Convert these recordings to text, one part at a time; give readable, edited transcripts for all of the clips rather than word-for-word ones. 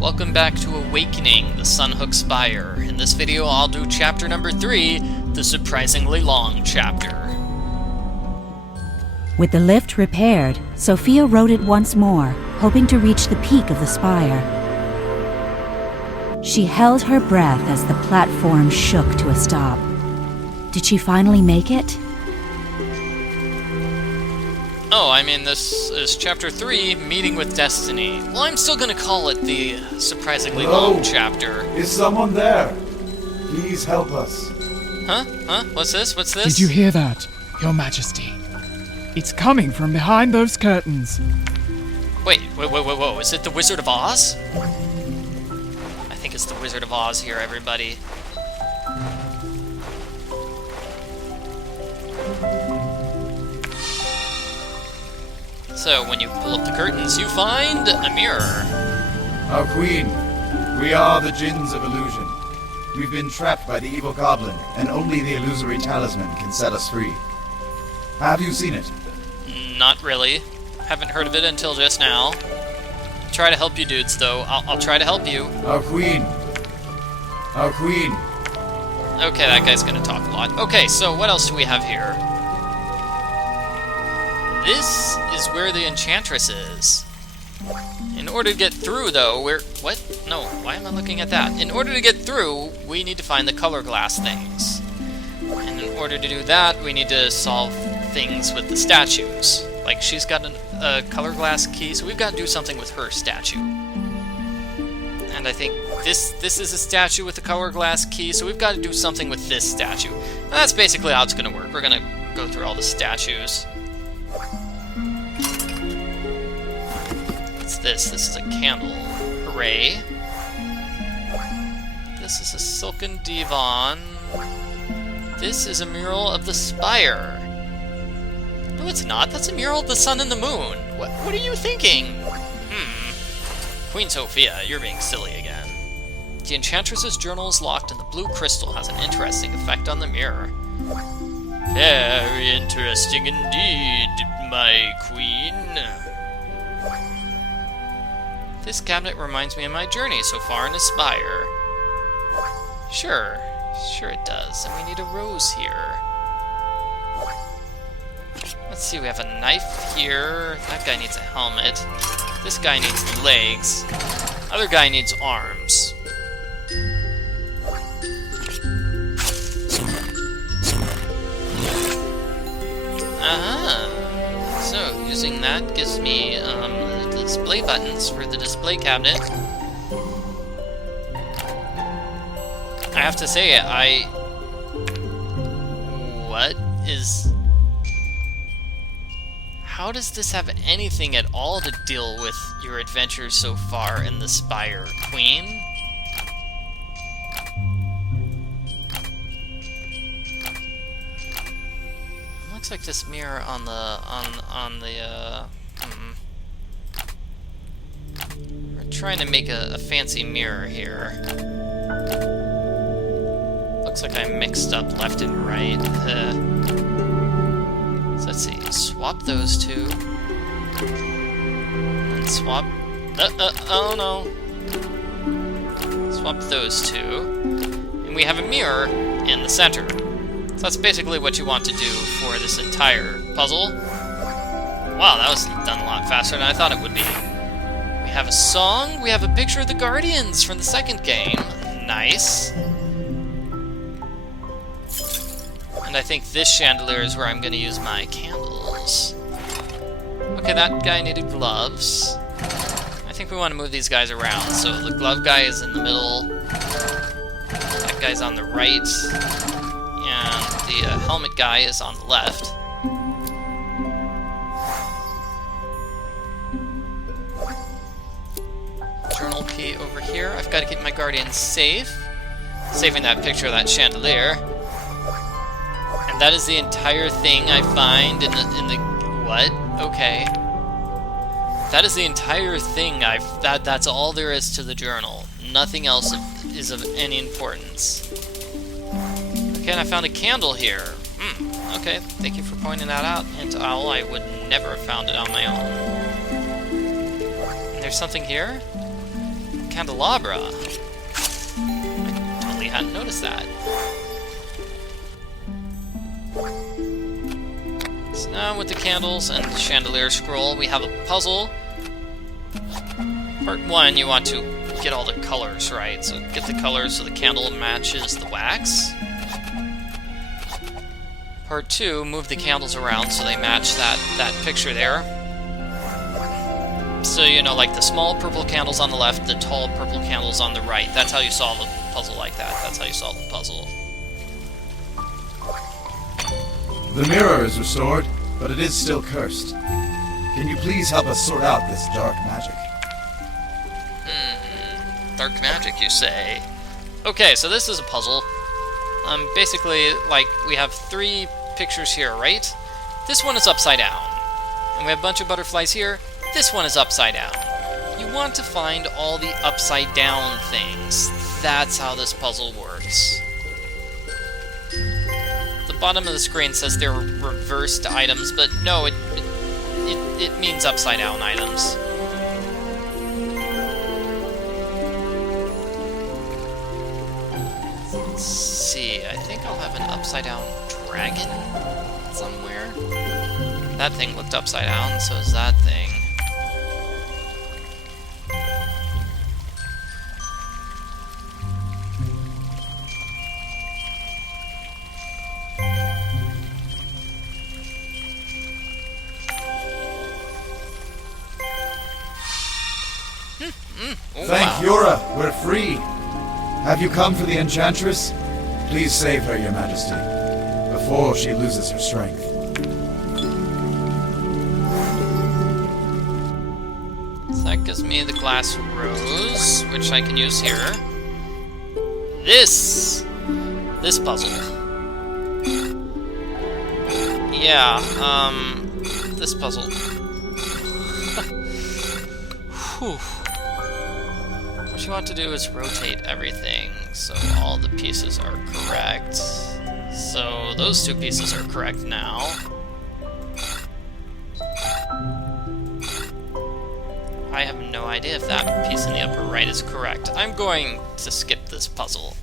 Welcome back to Awakening, the Sunhook Spire. In this video, I'll do chapter number 3, the surprisingly long chapter. With the lift repaired, Sophia rode it once more, hoping to reach the peak of the spire. She held her breath as the platform shook to a stop. Did she finally make it? Oh, I mean, this is chapter 3, Meeting with Destiny. Well, I'm still gonna call it the surprisingly long chapter. Is someone there? Please help us. Huh? What's this? What's this? Did you hear that, Your Majesty? It's coming from behind those curtains. Wait, whoa. Is it the Wizard of Oz? I think it's the Wizard of Oz here, everybody. So, when you pull up the curtains, you find a mirror. Our queen, we are the Jinns of Illusion. We've been trapped by the evil goblin, and only the illusory talisman can set us free. Have you seen it? Not really. Haven't heard of it until just now. I'll try to help you dudes, though. I'll try to help you. Our queen. Our queen. Okay, that guy's gonna talk a lot. Okay, so what else do we have here? This is where the Enchantress is. In order to get through, though, what? No, why am I looking at that? In order to get through, we need to find the color glass things. And in order to do that, we need to solve things with the statues. Like, she's got a color glass key, so we've got to do something with her statue. And I think this is a statue with a color glass key, so we've got to do something with this statue. And that's basically how it's going to work. We're going to go through all the statues. What's this? This is a candle. Hooray. This is a silken divan. This is a mural of the spire. No, it's not. That's a mural of the sun and the moon. What are you thinking? Queen Sophia, you're being silly again. The Enchantress's journal is locked, and the blue crystal has an interesting effect on the mirror. Very interesting indeed, my queen. This cabinet reminds me of my journey so far in the spire. Sure it does. And we need a rose here. Let's see, we have a knife here. That guy needs a helmet. This guy needs legs. Other guy needs arms. So, using that gives me display buttons for the display cabinet. I have to say, how does this have anything at all to deal with your adventures so far in the Spire, Queen? Looks like this mirror on the we're trying to make a fancy mirror here. Looks like I mixed up left and right. So let's see, swap those two. And swap... oh no. Swap those two. And we have a mirror in the center. So that's basically what you want to do for this entire puzzle. Wow, that was done a lot faster than I thought it would be. We have a song, we have a picture of the Guardians from the second game. Nice. And I think this chandelier is where I'm going to use my candles. Okay, that guy needed gloves. I think we want to move these guys around. So the glove guy is in the middle. That guy's on the right. And the helmet guy is on the left. Journal key over here. I've got to keep my guardians safe. Saving that picture of that chandelier. And that is the entire thing I find in the what? Okay. That is the entire thing that's all there is to the journal. Nothing else is of any importance. Okay, and I found a candle here. Okay, thank you for pointing that out, Hint Owl. I would never have found it on my own. And there's something here? candelabra. I totally hadn't noticed that. So now with the candles and the chandelier scroll, we have a puzzle. Part 1, you want to get all the colors right. So get the colors so the candle matches the wax. Part 2, move the candles around so they match that picture there. So, you know, like the small purple candles on the left, the tall purple candles on the right. That's how you solve a puzzle like that. That's how you solve the puzzle. The mirror is restored, but it is still cursed. Can you please help us sort out this dark magic? Dark magic, you say? Okay, so this is a puzzle. Basically, like, we have 3 pictures here, right? This one is upside down. And we have a bunch of butterflies here. This one is upside down. You want to find all the upside down things. That's how this puzzle works. The bottom of the screen says they're reversed items, but no, it means upside down items. Let's see, I think I'll have an upside down dragon somewhere. That thing looked upside down, so is that thing. Oh, Thank wow. Yura, we're free. Have you come for the Enchantress? Please save her, Your Majesty, before she loses her strength. So that gives me the glass rose, which I can use here. This puzzle. Yeah, this puzzle. Whew. What you want to do is rotate everything so all the pieces are correct. So those 2 pieces are correct now. I have no idea if that piece in the upper right is correct. I'm going to skip this puzzle.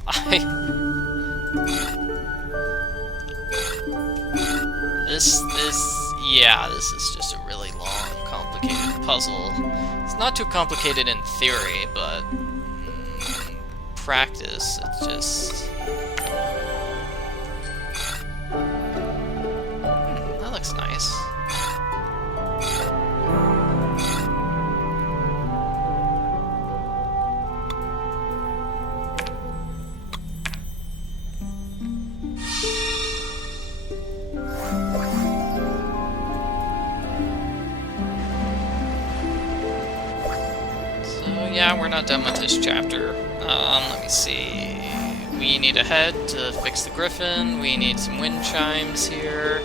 Yeah, this is just a really long, complicated puzzle. It's not too complicated in theory, but practice, it's just... that looks nice. Yeah, we're not done with this chapter. Let me see. We need a head to fix the griffin. We need some wind chimes here.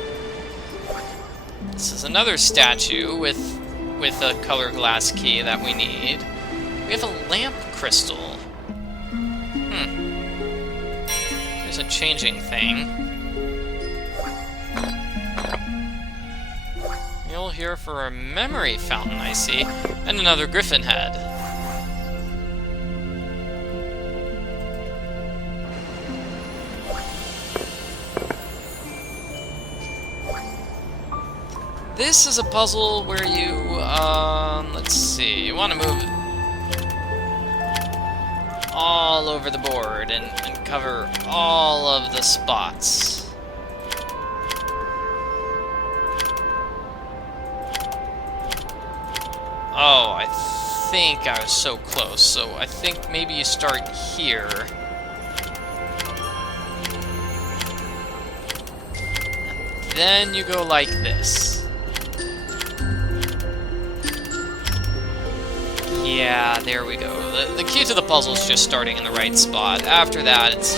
This is another statue with a color glass key that we need. We have a lamp crystal. There's a changing thing. You'll hear for a memory fountain, I see, and another griffin head. This is a puzzle where you, let's see, you want to move all over the board and cover all of the spots. Oh, I think I was so close, so I think maybe you start here. And then you go like this. Yeah, there we go. The key to the puzzle is just starting in the right spot. After that, it's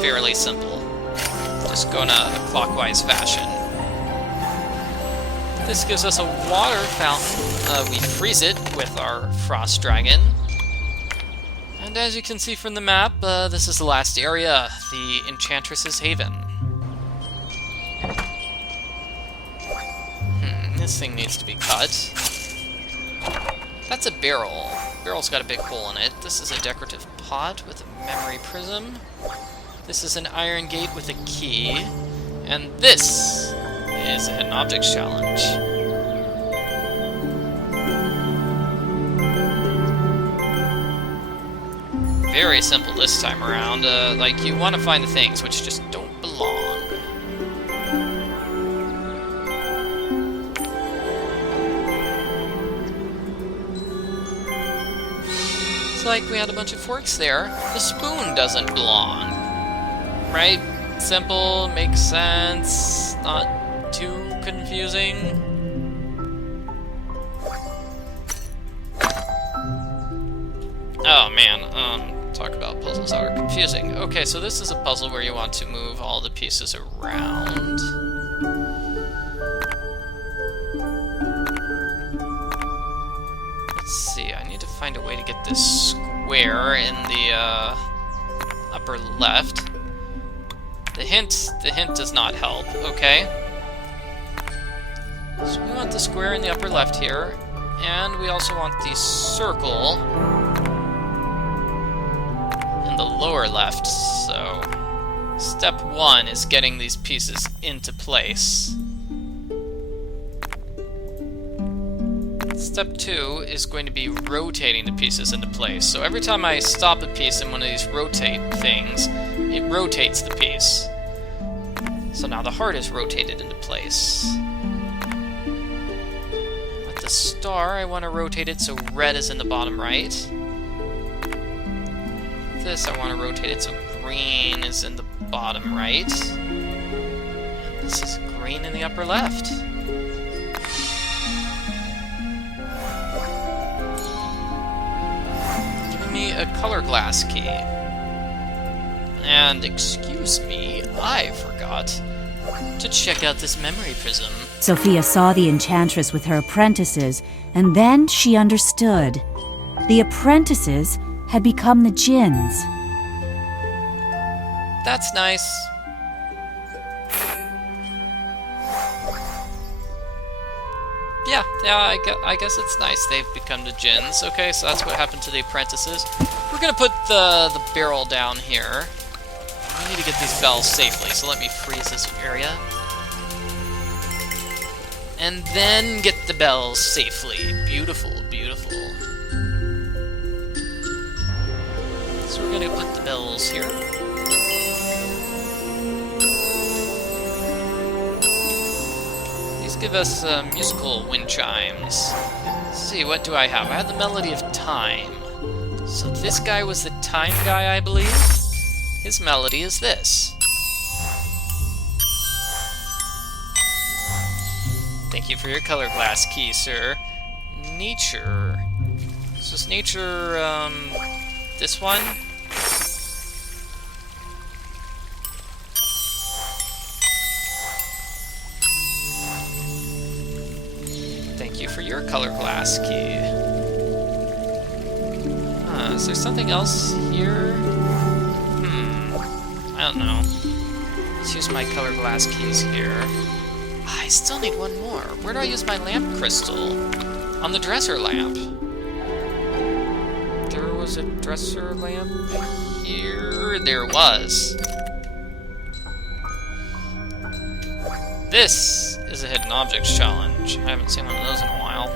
fairly simple. Just go in a clockwise fashion. This gives us a water fountain. We freeze it with our frost dragon. And as you can see from the map, this is the last area, the Enchantress's Haven. This thing needs to be cut. That's a barrel. barrel's got a big hole in it. This is a decorative pot with a memory prism. This is an iron gate with a key. And this is a hidden objects challenge. Very simple this time around. Like, you want to find the things which just don't belong. It's like we had a bunch of forks there. The spoon doesn't belong. Right? Simple, makes sense, not too confusing. Oh man, talk about puzzles that are confusing. Okay, so this is a puzzle where you want to move all the pieces around. Let's see, I need to find a way to get this square in the upper left. The hint does not help, okay? So we want the square in the upper left here, and we also want the circle in the lower left, so step 1 is getting these pieces into place. Step 2 is going to be rotating the pieces into place. So every time I stop a piece in one of these rotate things, it rotates the piece. So now the heart is rotated into place. With the star, I want to rotate it so red is in the bottom right. This, I want to rotate it so green is in the bottom right. And this is green in the upper left. Giving me a color glass key. And excuse me, I forgot to check out this memory prism. Sophia saw the Enchantress with her apprentices, and then she understood. The apprentices had become the djinns. That's nice. Yeah, I guess it's nice. They've become the djinns. Okay, so that's what happened to the apprentices. We're gonna put the barrel down here. We need to get these bells safely, so let me freeze this area. And then get the bells safely. Beautiful, beautiful. So we're gonna put the bells here. These give us musical wind chimes. Let's see, what do I have? I have the melody of time. So this guy was the time guy, I believe. His melody is this. Thank you for your color glass key, sir. Nature. So is nature, this one? Thank you for your color glass key. Is there something else here? I don't know. Let's use my color glass keys here. I still need one more. Where do I use my lamp crystal? On the dresser lamp. There was a dresser lamp here. There was. This is a hidden objects challenge. I haven't seen one of those in a while.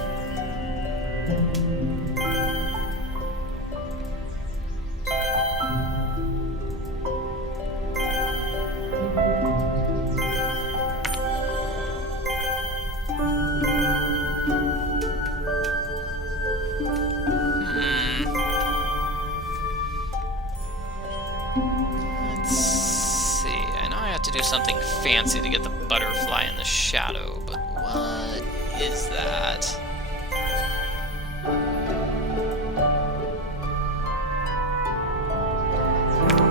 Do something fancy to get the butterfly in the shadow, but what is that?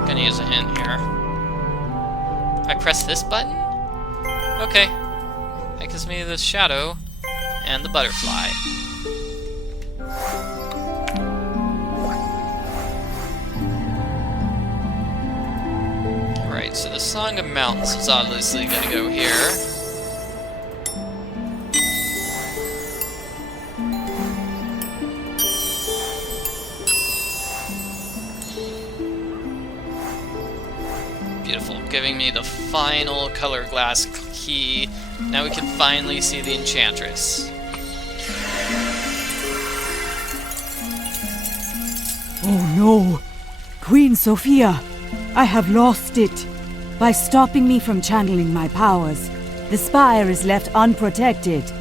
Gonna use a hint here. I press this button? Okay. That gives me the shadow and the butterfly. So the Song of Mountains is obviously going to go here. beautiful. Giving me the final color glass key. Now we can finally see the Enchantress. Oh no! Queen Sophia, I have lost it. By stopping me from channeling my powers, the spire is left unprotected.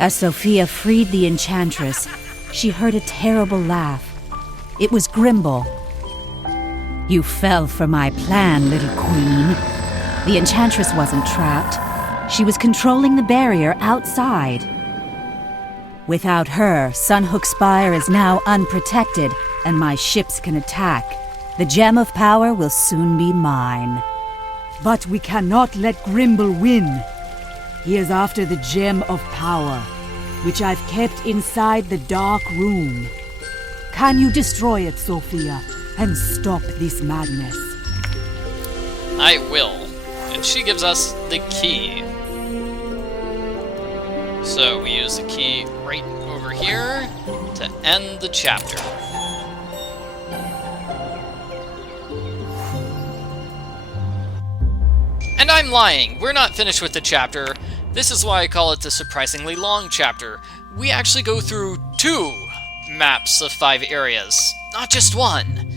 As Sophia freed the Enchantress, she heard a terrible laugh. It was Grimble. You fell for my plan, little queen. The Enchantress wasn't trapped. She was controlling the barrier outside. Without her, Sunhook Spire is now unprotected, and my ships can attack. The gem of power will soon be mine. But we cannot let Grimble win. He is after the gem of power, which I've kept inside the dark room. Can you destroy it, Sophia, and stop this madness? I will. And she gives us the key. So we use the key right over here to end the chapter. And I'm lying. We're not finished with the chapter. This is why I call it the surprisingly long chapter. We actually go through 2 maps of 5 areas, not just 1.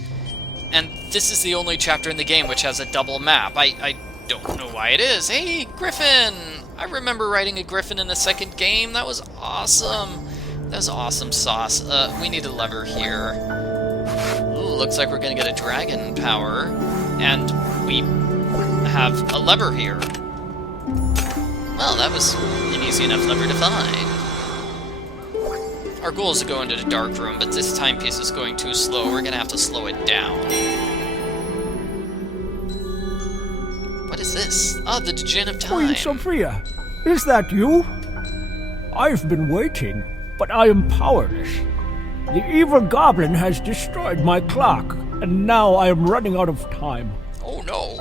And this is the only chapter in the game which has a double map. I don't know why it is. Hey, Griffin! I remember riding a Griffin in the second game. That was awesome. That was awesome sauce. We need a lever here. Ooh, looks like we're gonna get a dragon power. And we have a lever here. Well, that was an easy enough lever to find. Our goal is to go into the dark room, but this timepiece is going too slow. We're gonna have to slow it down. What is this? Oh, the Djinn of Time. Queen Sophia, is that you? I've been waiting, but I am powerless. The evil goblin has destroyed my clock, and now I am running out of time. Oh no.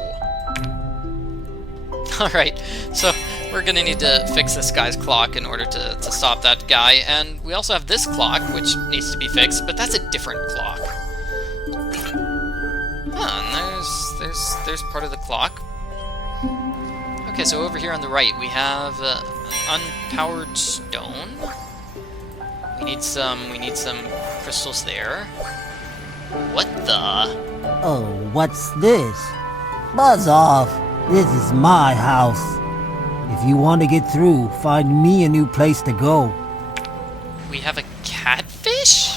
Alright, so we're gonna need to fix this guy's clock in order to stop that guy, and we also have this clock, which needs to be fixed, but that's a different clock. Huh, and there's part of the clock. Okay, so over here on the right, we have unpowered stone. We need some crystals there. What the? Oh, what's this? Buzz off. This is my house. If you want to get through, find me a new place to go. We have a catfish?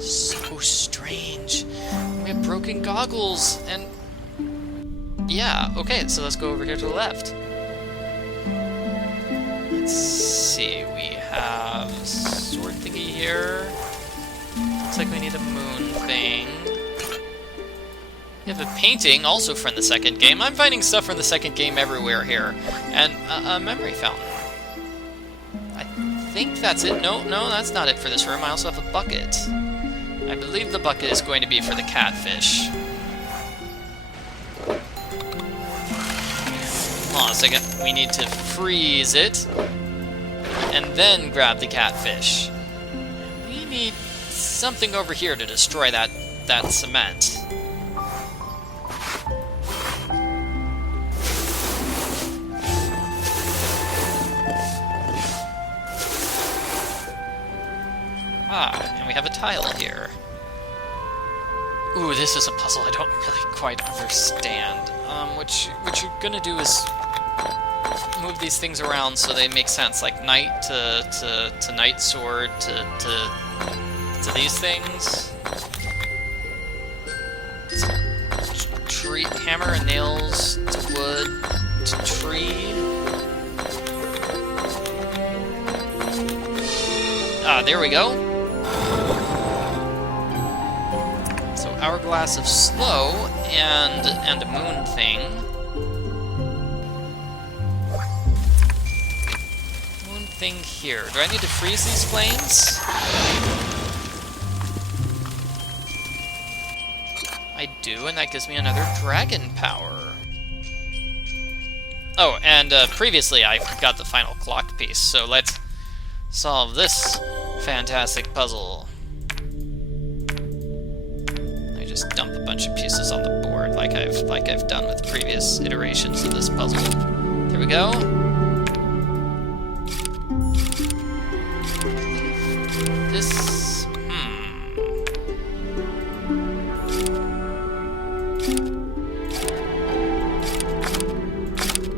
So strange. We have broken goggles and... Yeah, okay, so let's go over here to the left. Let's see, we have a sword thingy here. Looks like we need a moon thing. We have a painting, also from the second game. I'm finding stuff from the second game everywhere here. And a memory fountain. I think that's it. No, that's not it for this room. I also have a bucket. I believe the bucket is going to be for the catfish. Hold on a second. We need to freeze it. And then grab the catfish. We need something over here to destroy that cement. And we have a tile here. Ooh, this is a puzzle I don't really quite understand. What you're gonna do is move these things around so they make sense, like knight to knight sword to these things. Tree, hammer and nails to wood to tree. There we go. So hourglass of slow and a moon thing. Moon thing here. Do I need to freeze these flames? I do, and that gives me another dragon power. Oh, and previously I got the final clock piece, so let's solve this fantastic puzzle. I just dump a bunch of pieces on the board like like I've done with previous iterations of this puzzle. There we go. This...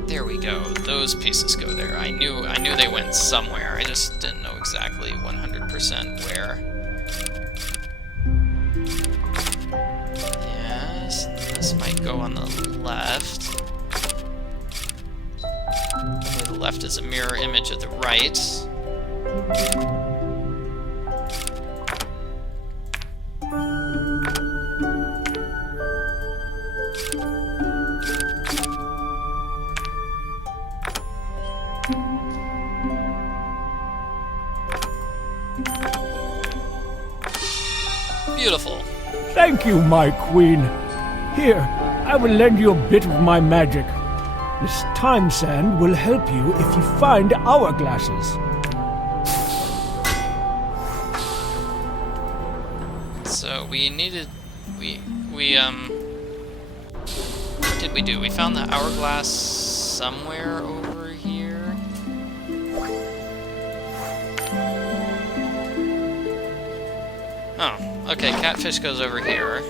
There we go. Those pieces go there. I knew they went somewhere. I just didn't know exactly 100% where. Yes, this might go on the left. The left is a mirror image of the right. Beautiful. Thank you, my queen. Here, I will lend you a bit of my magic. This time sand will help you if you find hourglasses. So we needed... What did we do? We found the hourglass somewhere over here. Oh, okay, catfish goes over here.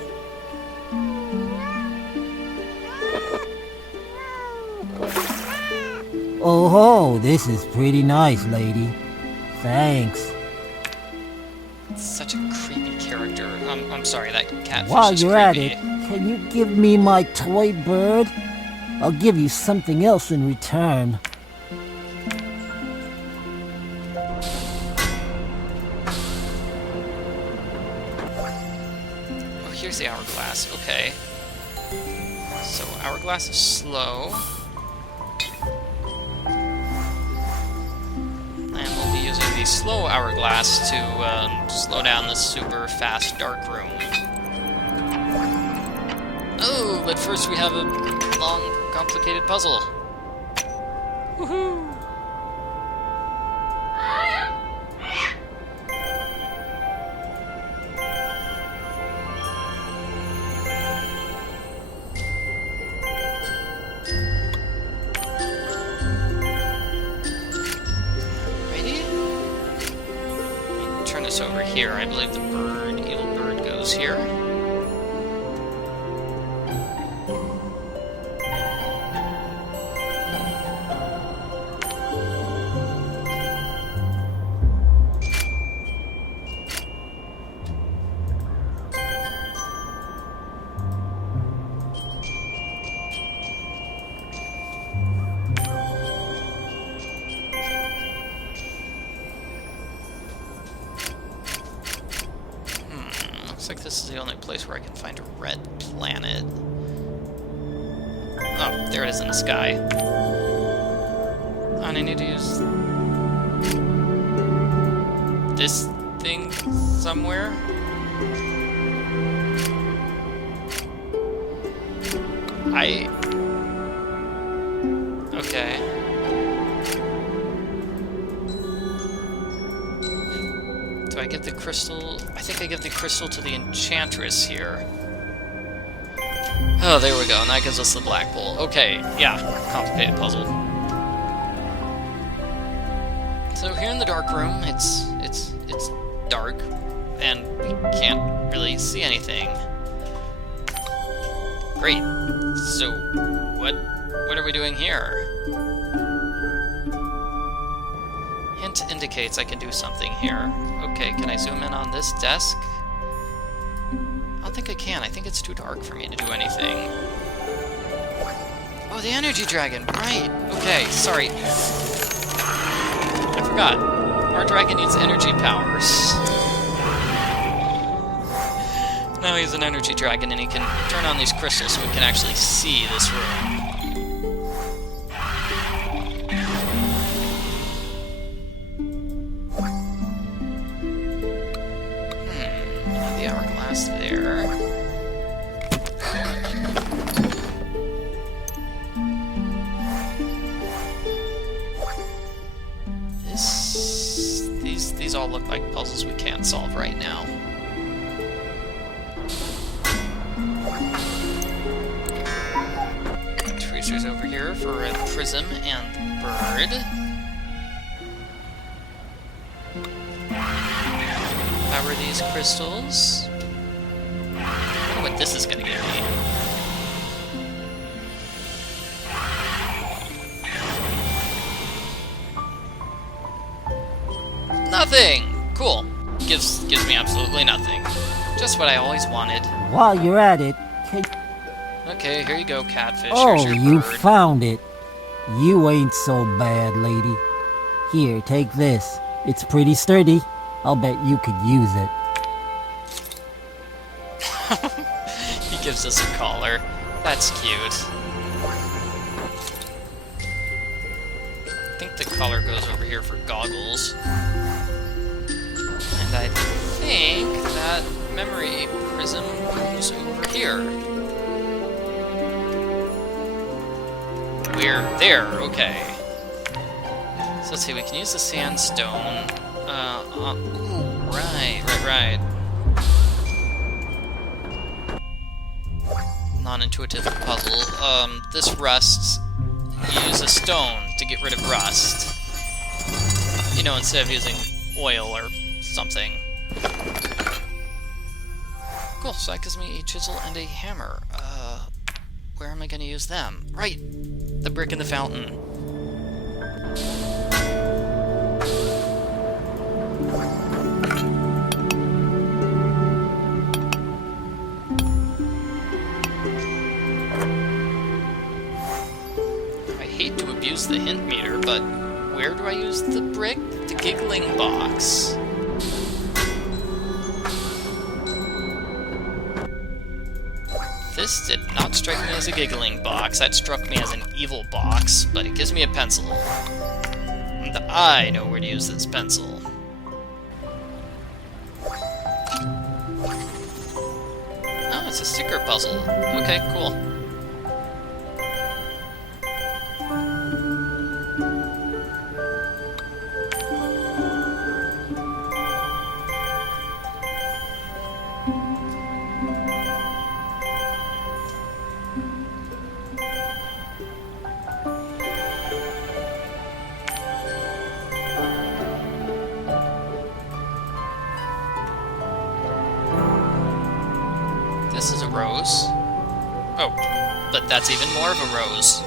Oh ho, this is pretty nice, lady. Thanks. Such a creepy character. I'm sorry, that catfish While is you're creepy. at it, can you give me my toy bird? I'll give you something else in return. Oh, here's the hourglass. Okay. So, hourglass is slow. And we'll be using the slow hourglass to slow down this super fast dark room. Oh, but first we have a long, complicated puzzle. Woohoo! Over here. I believe the bird, evil bird, goes here. Like this is the only place where I can find a red planet. Oh, there it is in the sky. And I need to use this thing somewhere. Okay. Do I give the crystal? I think I give the crystal to the Enchantress here. Oh, there we go, and that gives us the black bowl. Okay, yeah, complicated puzzle. So here in the dark room, it's dark, and we can't really see anything. Great. So, what are we doing here? Hint indicates I can do something here. Okay, can I zoom in on this desk? I don't think I can. I think it's too dark for me to do anything. Oh, the energy dragon! Right! Okay, sorry. I forgot. Our dragon needs energy powers. Now he's an energy dragon and he can turn on these crystals so we can actually see this room. The hourglass there. These all look like puzzles we can't solve right now. canisters over here for a prism and bird. Power these crystals. I wonder what this is gonna give me. Nothing! Cool. Gives me absolutely nothing. Just what I always wanted. While you're at it, can... Okay, here you go, catfish. Oh, Here's your you bird. found it. You ain't so bad, lady. Here, take this. It's pretty sturdy. I'll bet you could use it. He gives us a collar. That's cute. I think the collar goes over here for goggles. And I think that memory prism goes over here. We're there, okay. So let's see, we can use the sandstone. Ooh, right. Non-intuitive puzzle. This rusts. You use a stone to get rid of rust. You know, instead of using oil or something. Cool, so that gives me a chisel and a hammer. Where am I gonna use them? Right! The brick in the fountain. I hate to abuse the hint meter, but where do I use the brick? The giggling box. This did not strike me as a giggling box. That struck me as an evil box, but it gives me a pencil. And I know where to use this pencil. Oh, it's a sticker puzzle. Okay, cool. This is a rose. Oh, but that's even more of a rose.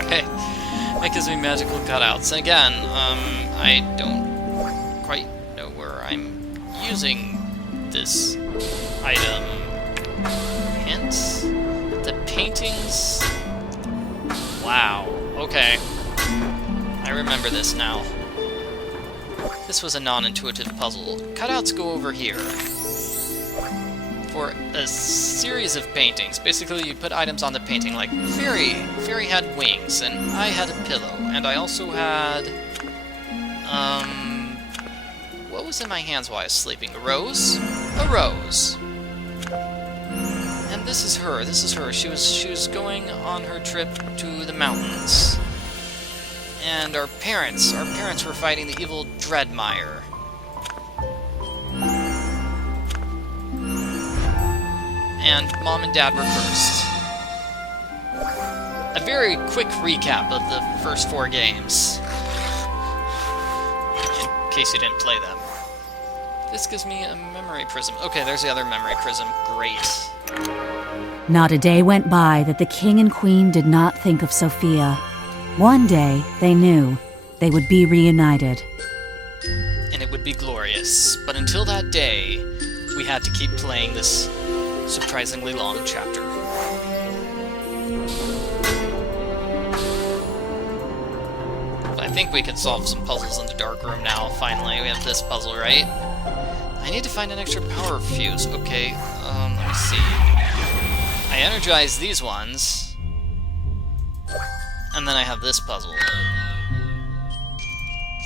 Okay, that gives me magical cutouts. And again, I don't quite know where I'm using this item. Hints? The paintings? Wow, okay. I remember this now. This was a non-intuitive puzzle. Cutouts go over here. For a series of paintings. Basically, you put items on the painting, like Fairy. Fairy had wings, and I had a pillow, and I also had, what was in my hands while I was sleeping? A rose? A rose. And this is her. This is her. She was going on her trip to the mountains. And our parents were fighting the evil Dreadmire. And Mom and Dad were cursed. A very quick recap of the first 4 games, in case you didn't play them. This gives me a memory prism. Okay, there's the other memory prism. Great. Not a day went by that the king and queen did not think of Sophia. One day, they knew they would be reunited. And it would be glorious. But until that day, we had to keep playing this surprisingly long chapter. But I think we can solve some puzzles in the dark room now, finally. We have this puzzle, right? I need to find an extra power fuse. Okay, let me see. I energize these ones, and then I have this puzzle.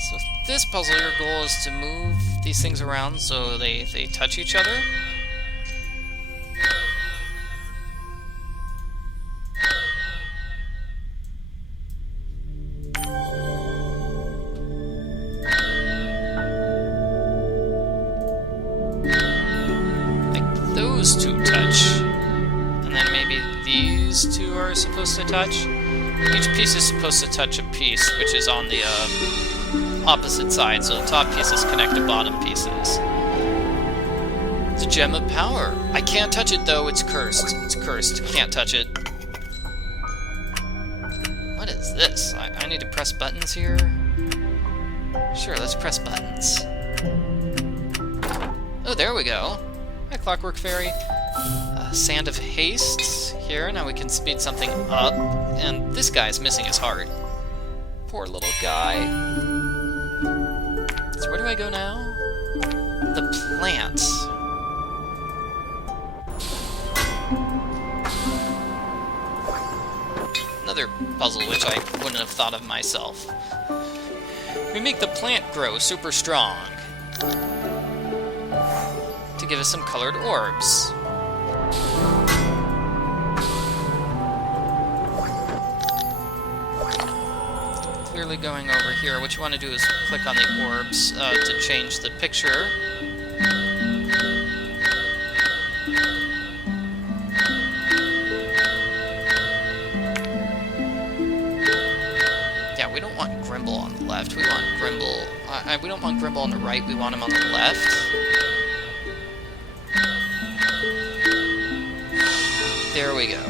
So with this puzzle, your goal is to move these things around so they touch each other. Those two touch, and then maybe these two are supposed to touch. Each piece is supposed to touch a piece, which is on the opposite side, so the top pieces connect to bottom pieces. It's a gem of power. I can't touch it, though. It's cursed. It's cursed. Can't touch it. What is this? I need to press buttons here? Sure, let's press buttons. Oh, there we go. Hi, Clockwork Fairy. Sand of Haste here. Now we can speed something up. And this guy's missing his heart. Poor little guy. So where do I go now? The plant. Another puzzle which I wouldn't have thought of myself. We make the plant grow super strong to give us some colored orbs. Clearly going over here. What you want to do is click on the orbs to change the picture. Yeah, we don't want Grimble on the left. We want Grimble... we don't want Grimble on the right. We want him on the left. There we go.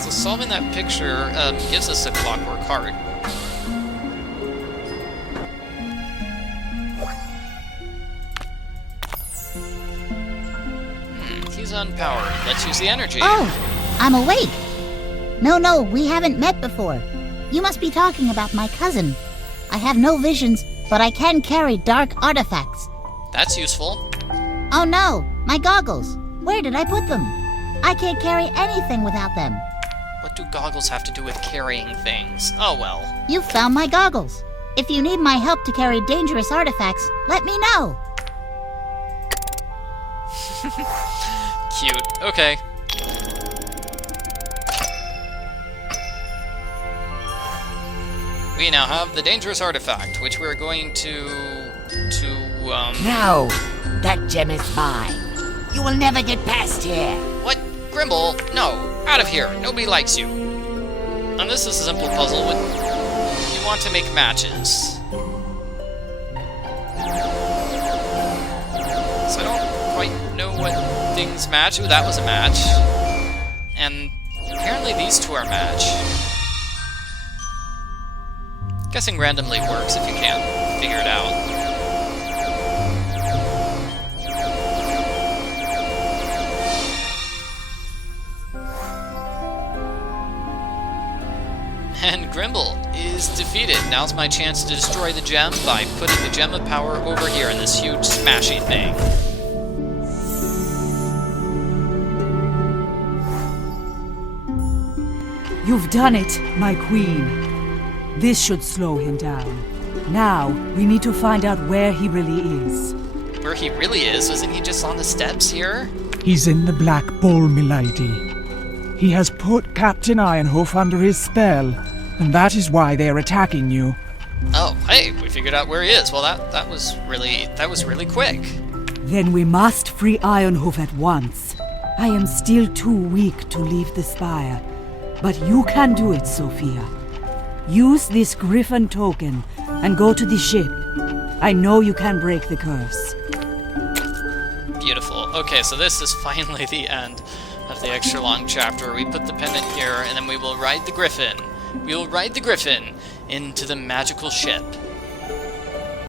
So solving that picture gives us a clockwork heart. He's unpowered. Let's use the energy. Oh, I'm awake. No, we haven't met before. You must be talking about my cousin. I have no visions, but I can carry dark artifacts. That's useful. Oh no, my goggles. Where did I put them? I can't carry anything without them. What do goggles have to do with carrying things? Oh well. You found my goggles. If you need my help to carry dangerous artifacts, let me know. Cute. Okay. We now have the dangerous artifact, which we're going to No! That gem is mine. You will never get past here. What? Grimble? No. Out of here. Nobody likes you. And this is a simple puzzle. You want to make matches. So I don't quite know what things match. Ooh, that was a match. And apparently these two are a match. Guessing randomly works if you can't figure it out. And Grimble is defeated. Now's my chance to destroy the gem by putting the gem of power over here in this huge smashy thing. You've done it, my queen. This should slow him down. Now, we need to find out where he really is. Where he really is? Isn't he just on the steps here? He's in the Black Bull, milady. He has put Captain Ironhoof under his spell, and that is why they are attacking you. Oh, hey, we figured out where he is. Well, that was really quick. Then we must free Ironhoof at once. I am still too weak to leave the spire. But you can do it, Sophia. Use this griffin token and go to the ship. I know you can break the curse. Beautiful. Okay, so this is finally the end of the extra long chapter. We put the pendant here, and then we will ride the griffin. We will ride the griffin into the magical ship.